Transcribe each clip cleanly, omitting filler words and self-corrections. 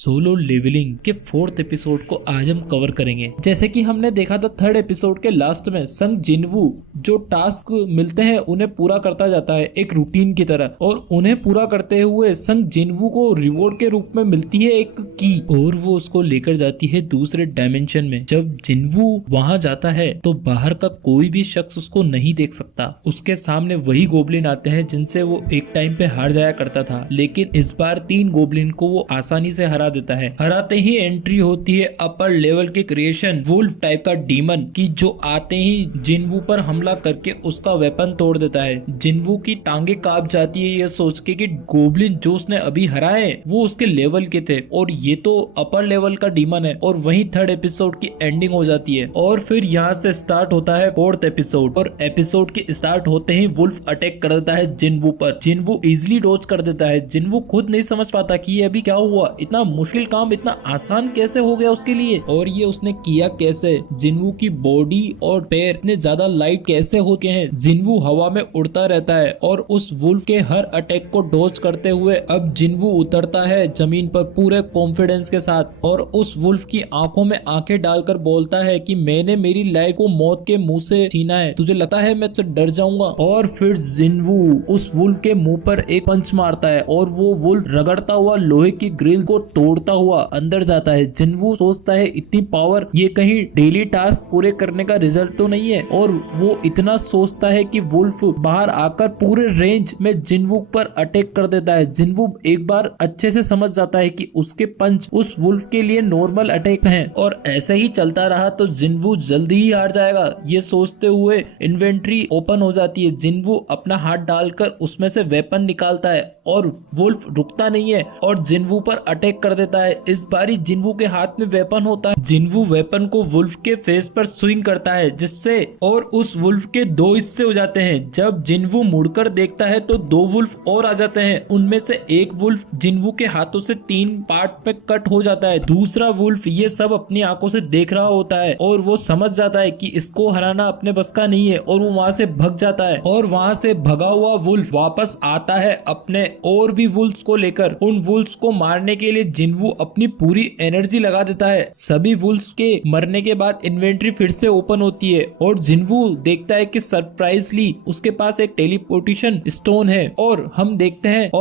Solo levelling के 4th episode को आज हम कवर करेंगे। जैसे कि हमने देखा था 3rd एपिसोड के लास्ट में संग जिनवू जो टास्क मिलते हैं उन्हें पूरा करता जाता है एक रूटीन की तरह, और उन्हें पूरा करते हुए संग जिनवू को रिवॉर्ड के रूप में मिलती है एक की, और वो उसको लेकर जाती है दूसरे डायमेंशन में। जब जिनवू वहां जाता है तो बाहर का कोई भी शख्स उसको नहीं देख सकता। उसके सामने वही गोब्लिन आते हैं जिनसे वो एक टाइम पे हार जाया करता था, लेकिन इस बार 3 गोब्लिन को वो आसानी से हरा देता है। हराते ही एंट्री होती है अपर लेवल के क्रिएशन वुल्फ टाइप का डीमन की, जो आते ही जिनवू पर हमला करके उसका वेपन तोड़ देता है। जिनवू की टांगे कांप जाती है ये सोच के कि गोब्लिन जो उसने अभी हराए वो उसके लेवल के थे और ये तो अपर लेवल का डीमन है। और वही 3rd एपिसोड की एंडिंग हो जाती है। और फिर यहाँ से स्टार्ट होता है 4th एपिसोड, और एपिसोड के स्टार्ट होते ही वुल्फ अटैक कर देता है जिनवू पर। जिनवू इजिली डॉज कर देता है। जिनवू खुद नहीं समझ पाता कि ये अभी क्या हुआ, इतना मुश्किल काम इतना आसान कैसे हो गया उसके लिए, और ये उसने किया कैसे। जिनवू की बॉडी और पैर इतने ज्यादा लाइट कैसे हो गए हैं। जिनवू हवा में उड़ता रहता है और उस वुल्फ के हर अटैक को डॉज करते हुए अब जिनवू उतरता है जमीन पर पूरे कॉन्फिडेंस के साथ, और उस वुल्फ की आंखों में आंखें डालकर बोलता है कि मैंने मेरी लाइफ को मौत के मुंह से छीना है, तुझे लगता है मैं तुझसे डर जाऊंगा। और फिर जिनवू उस वुल्फ के मुंह पर एक पंच मारता है और वो वुल्फ रगड़ता हुआ लोहे की ग्रिल को तोड़ता हुआ अंदर जाता है। जिनवू सोचता है इतनी पावर ये कहीं डेली टास्क पूरे करने का रिजल्ट तो नहीं है, और वो इतना सोचता है कि वुल्फ बाहर आकर पूरे रेंज में जिनवू पर अटैक कर देता है। जिनवू एक बार अच्छे से समझ जाता है कि उसके पंच उस वुल्फ के लिए नॉर्मल अटैक हैं, और ऐसे ही चलता रहा तो जिनवू जल्दी ही हार जाएगा। ये सोचते हुए इन्वेंट्री ओपन हो जाती है। जिनवू अपना हाथ डालकर उसमें से वेपन निकालता है और वुल्फ रुकता नहीं है और जिनवू पर अटैक कर देता है। इस बारी जिनवू के हाथ में वेपन होता है। जिनवू वेपन को वुल्फ के फेस पर स्विंग करता है जिससे और उस वुल्फ के 2 हिस्से हो जाते हैं। जब जिनवू मुड़कर देखता है तो 2 वुल्फ और आ जाते हैं। उनमें से एक वुल्फ जिनवू के हाथों से 3 पार्ट में कट हो जाता है। दूसरा वुल्फ ये सब अपनी आंखों से देख रहा होता है और वो समझ जाता है कि इसको हराना अपने बस का नहीं है, और वो वहां से भग जाता है। और वहां से भगा हुआ वुल्फ वापस आता है अपने और भी वुल्फ्स को लेकर। उन वुल्फ्स को मारने के लिए जिनवू अपनी पूरी एनर्जी लगा देता है। सभी वुल्फ्स के मरने के बाद इन्वेंट्री फिर से ओपन होती है और जिनवू देखता है कि सरप्राइजली उसके पास एक टेलीपोर्टेशन स्टोन है। और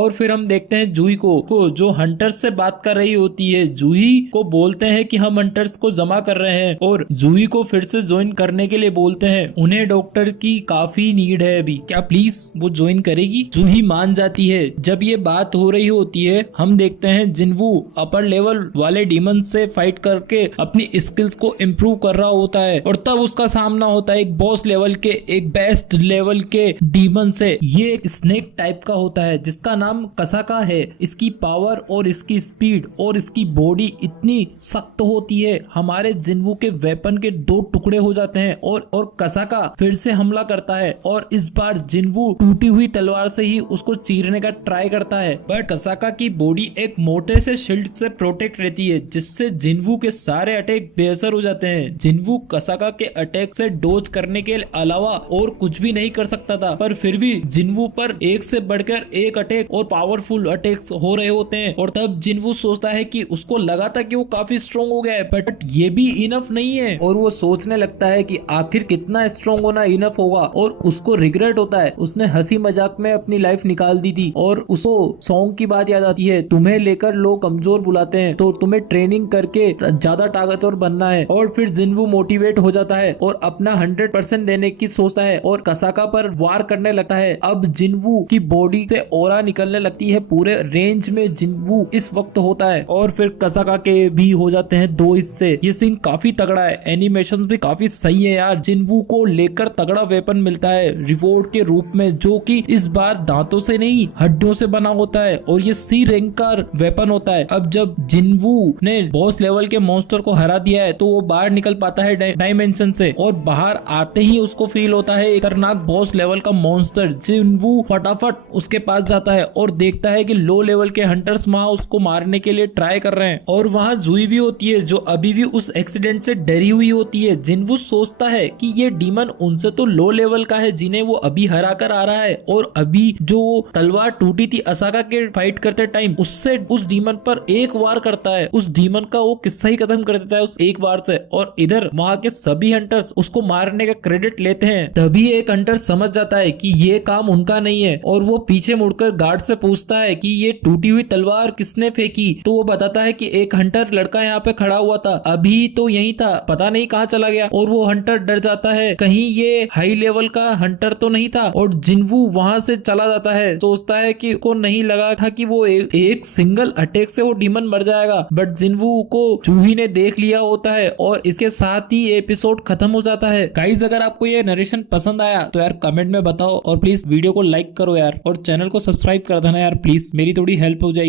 फिर हम देखते हैं जूही को जो हंटर्स से बात कर रही होती है। जूही को बोलते हैं कि हम हंटर्स को जमा कर रहे हैं और जूही को फिर से ज्वाइन करने के लिए बोलते हैं। उन्हें डॉक्टर की काफी नीड है अभी, क्या प्लीज वो ज्वाइन करेगी। जूही मान जाती है। जब ये बात हो रही होती है हम देखते हैं जिनवू अपर लेवल वाले डीमन से फाइट करके अपनी स्किल्स को इम्प्रूव कर रहा होता है, और तब उसका सामना होता है एक बॉस लेवल के, एक बेस्ट लेवल के डीमन से। ये स्नेक टाइप का होता है जिसका नाम कसाका है। इसकी पावर और इसकी स्पीड और इसकी बॉडी इतनी सख्त होती है, हमारे जिनवू के वेपन के 2 टुकड़े हो जाते हैं। और कसाका फिर से हमला करता है और इस बार जिनवू टूटी हुई तलवार से ही उसको चीरने का ट्राई करता है, बट कसाका की बॉडी एक मोटे से शील्ड से प्रोटेक्ट रहती है जिससे जिनवू के सारे अटैक बेअसर हो जाते हैं। जिनवू कसाका के अटैक से डोज करने के अलावा और कुछ भी नहीं कर सकता था, पर फिर भी जिनवू पर एक से बढ़कर एक अटैक और पावरफुल अटैक्स हो रहे होते हैं। और तब जिनवू सोचता है कि उसको लगा था कि वो काफी स्ट्रॉन्ग हो गया है, बट ये भी इनफ नहीं है, और वो सोचने लगता है कि आखिर कितना स्ट्रॉन्ग होना इनफ होगा। और उसको रिग्रेट होता है, उसने हंसी मजाक में अपनी लाइफ निकाल दी थी, और उसको सॉन्ग की बात याद आती है, तुम्हें लेकर लोग कमजोर बुलाते हैं तो तुम्हें ट्रेनिंग करके ज्यादा ताकतवर बनना है। और फिर जिनवू मोटिवेट हो जाता है और अपना 100% देने की सोचता है और कसाका पर वार करने लगता है। अब जिनवू की बॉडी से ऑरा निकलने लगती है, पूरे रेंज में जिनवू इस वक्त होता है, और फिर कसाका के भी हो जाते हैं 2 हिस्से। ये सीन काफी तगड़ा है, एनिमेशन भी काफी सही है यार। जिनवू को लेकर तगड़ा वेपन मिलता है रिवॉर्ड के रूप में, जो कि इस बार दांतों से नहीं हड्डियों से बना होता है, और ये C रैंक का वेपन होता है। अब जब जिनवू ने बॉस लेवल के मॉन्स्टर को हरा दिया है तो वो बाहर निकल पाता है डायमेंशन से, और बाहर आते ही उसको फील होता है एक खतरनाक बॉस लेवल का मॉन्स्टर। जिनवू फटाफट उसके पास जाता है और देखता है कि लो लेवल के हंटर्स वहां उसको मारने के लिए ट्राई कर रहे हैं, और वहां जूही भी होती है जो अभी भी उस एक्सीडेंट से डरी हुई होती है। जिनवू सोचता है कि ये डीमन उनसे तो लो लेवल का है जिन्हें वो अभी हरा कर आ रहा है, और अभी जो तलवार टूटी थी असाका के फाइट करते टाइम उससे उस डीमन पर एक वार करता है उस डीमन का वो किस्सा ही खत्म कर देता है उस एक वार से। और इधर वहां के सभी हंटर्स उसको मारने का क्रेडिट लेते हैं। तभी एक हंटर समझ जाता है कि ये काम उनका नहीं है और वो पीछे मुड़कर गार्ड से पूछता है कि ये टूटी हुई तलवार किसने फेंकी। तो वो बताता है कि एक हंटर लड़का यहाँ पे खड़ा हुआ था, अभी तो यही था, पता नहीं कहाँ चला गया। और वो हंटर डर जाता है कहीं ये हाई लेवल का हंटर तो नहीं था। और जिन्वू वहां से चला जाता है, सोचता है कि को नहीं लगा था कि वो एक सिंगल अटैक से वो डीमन मर जाएगा, बट जिन्वू को चूही ने देख लिया होता है और इसके साथ ही एपिसोड खत्म हो जाता है। गाइस अगर आपको ये नरेशन पसंद आया तो यार कमेंट में बताओ और प्लीज वीडियो को लाइक करो यार और चैनल को सब्सक्राइब कर देना यार प्लीज, मेरी थोड़ी हेल्प हो जाएगी।